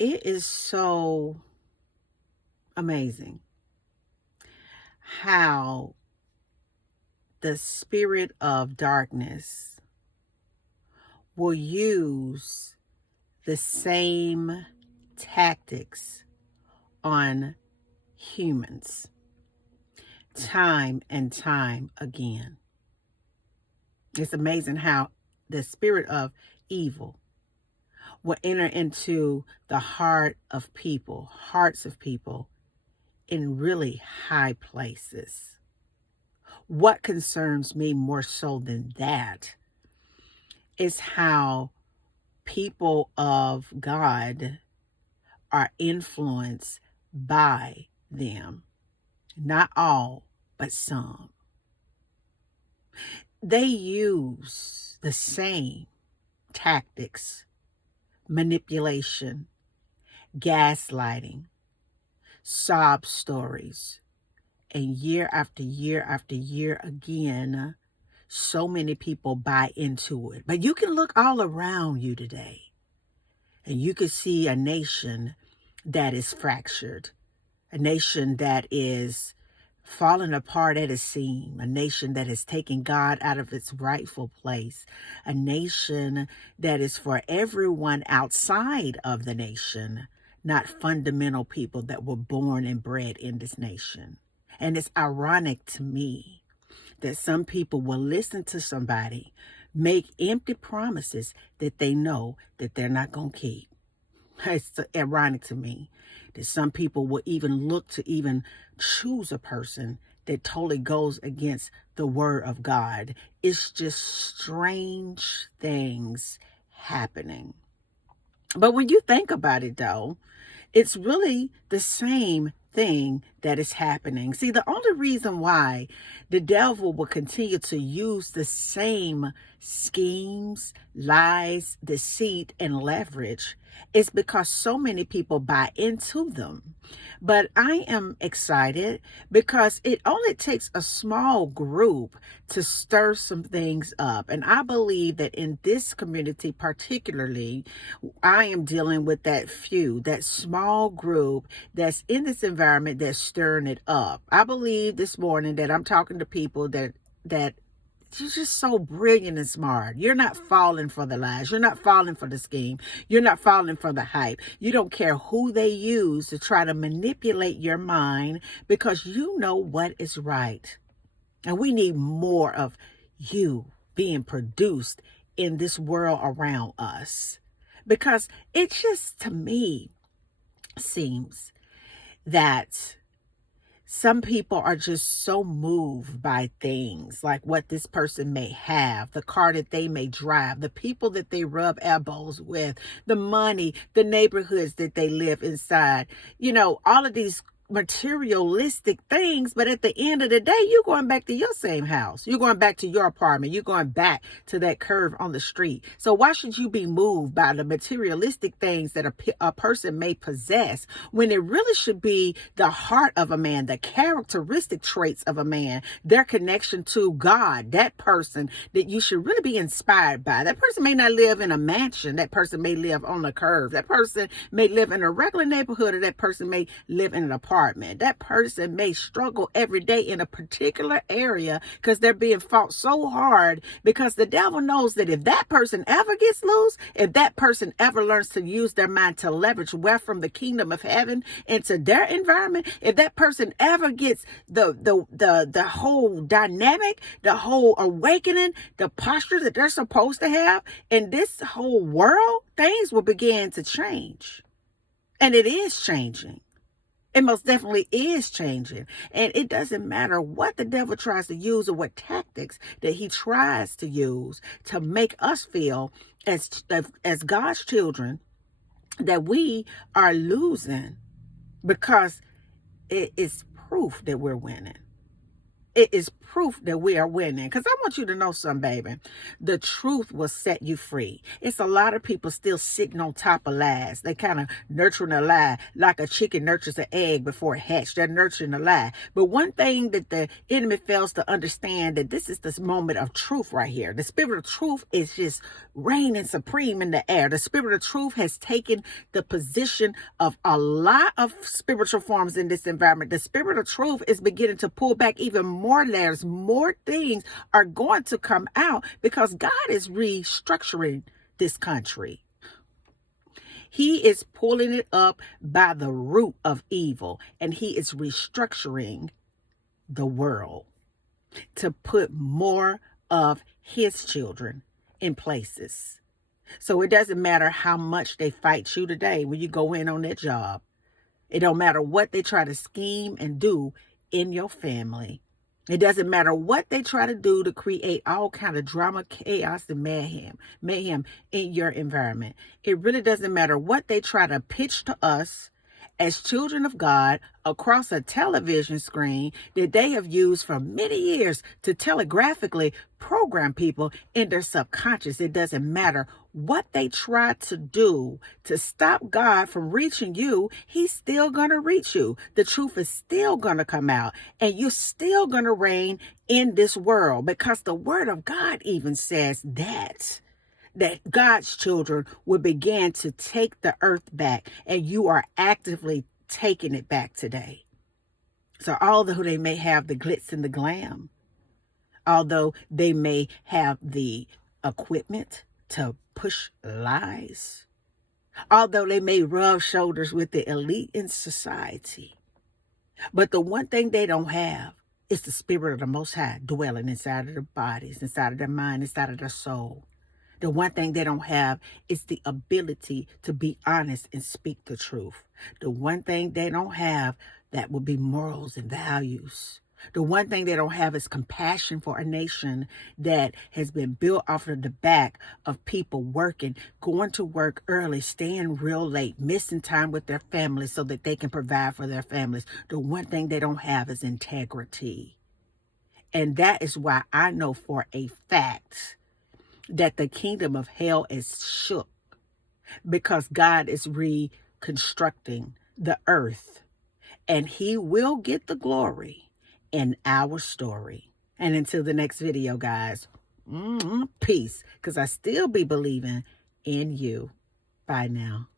it is so amazing how the spirit of darkness will use the same tactics on humans time and time again. It's amazing how the spirit of evil will enter into the hearts of people in really high places. What concerns me more so than that is how people of God are influenced by them. Not all, but some. They use the same tactics, manipulation, gaslighting, sob stories, and year after year after year again, so many people buy into it. But you can look all around you today and you can see a nation that is fractured, a nation that is falling apart at a seam, a nation that has taken God out of its rightful place, a nation that is for everyone outside of the nation, not fundamental people that were born and bred in this nation. And it's ironic to me that some people will listen to somebody make empty promises that they know that they're not going to keep. It's ironic to me that some people will even look to even choose a person that totally goes against the word of God. It's just strange things happening. But when you think about it, though, it's really the same thing that is happening. See, the only reason why the devil will continue to use the same schemes, lies, deceit, and leverage is because so many people buy into them. But I am excited because it only takes a small group to stir some things up. And I believe that in this community particularly, I am dealing with that small group that's in this environment that's stirring it up. I believe this morning that I'm talking to people that you're just so brilliant and smart. You're not falling for the lies. You're not falling for the scheme. You're not falling for the hype. You don't care who they use to try to manipulate your mind because you know what is right. And we need more of you being produced in this world around us. Because it just, to me, seems that some people are just so moved by things like what this person may have, the car that they may drive, the people that they rub elbows with, the money, the neighborhoods that they live inside, all of these materialistic things. But at the end of the day, you're going back to your same house. You're going back to your apartment. You're going back to that curve on the street. So why should you be moved by the materialistic things that a person may possess when it really should be the heart of a man, the characteristic traits of a man, their connection to God, that person that you should really be inspired by? That person may not live in a mansion. That person may live on the curve. That person may live in a regular neighborhood, or that person may live in an apartment. That person may struggle every day in a particular area because they're being fought so hard, because the devil knows that if that person ever gets loose, if that person ever learns to use their mind to leverage wealth from the kingdom of heaven into their environment, if that person ever gets the whole dynamic, the whole awakening, the posture that they're supposed to have in this whole world, things will begin to change. And it is changing. It most definitely is changing. And it doesn't matter what the devil tries to use or what tactics that he tries to use to make us feel as God's children that we are losing, because it is proof that we're winning. It is proof that we are winning. Because I want you to know something, baby. The truth will set you free. It's a lot of people still sitting on top of lies. They kind of nurturing a lie like a chicken nurtures an egg before it hatched. They're nurturing a lie. But one thing that the enemy fails to understand, that this is this moment of truth right here. The spirit of truth is just reigning supreme in the air. The spirit of truth has taken the position of a lot of spiritual forms in this environment. The spirit of truth is beginning to pull back even more layers. More things are going to come out because God is restructuring this country. He is pulling it up by the root of evil, and he is restructuring the world to put more of his children in places. So it doesn't matter how much they fight you today when you go in on that job. It don't matter what they try to scheme and do in your family. It doesn't matter what they try to do to create all kind of drama, chaos, and mayhem in your environment. It really doesn't matter what they try to pitch to us as children of God across a television screen that they have used for many years to telegraphically program people in their subconscious. It doesn't matter what they try to do to stop God from reaching you. He's still going to reach you. The truth is still going to come out, and you're still going to reign in this world, because the word of God even says that God's children will begin to take the earth back, and you are actively taking it back today. So although they may have the glitz and the glam, although they may have the equipment to push lies, although they may rub shoulders with the elite in society, but the one thing they don't have is the spirit of the Most High dwelling inside of their bodies, inside of their mind, inside of their soul. The one thing they don't have is the ability to be honest and speak the truth. The one thing they don't have that would be morals and values. The one thing they don't have is compassion for a nation that has been built off of the back of people working, going to work early, staying real late, missing time with their families so that they can provide for their families. The one thing they don't have is integrity. And that is why I know for a fact that the kingdom of hell is shook, because God is reconstructing the earth, and he will get the glory in our story. And until the next video, guys, peace, because I still be believing in you. Bye now.